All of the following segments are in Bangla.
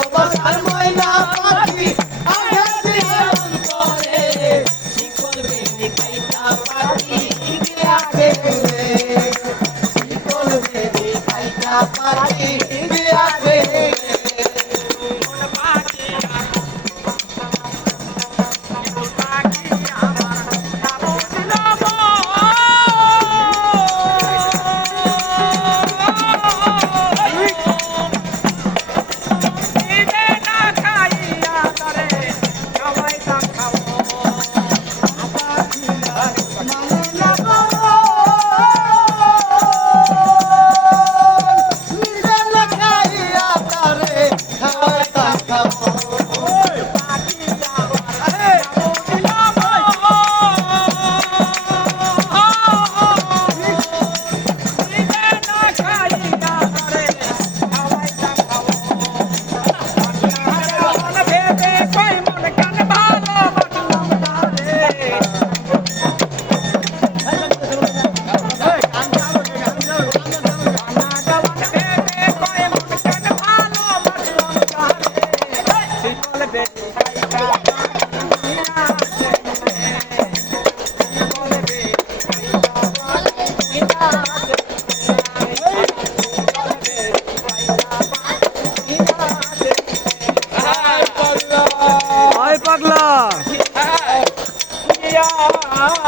ভালোবাসার ময়না পাখি, আঘাত দিয়ে অন্তরে শিকল বেঁধে কাইটা পাখি? গিয়া খেলে শিকল বেঁধে কাইটা পাখি?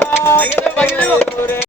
Bye.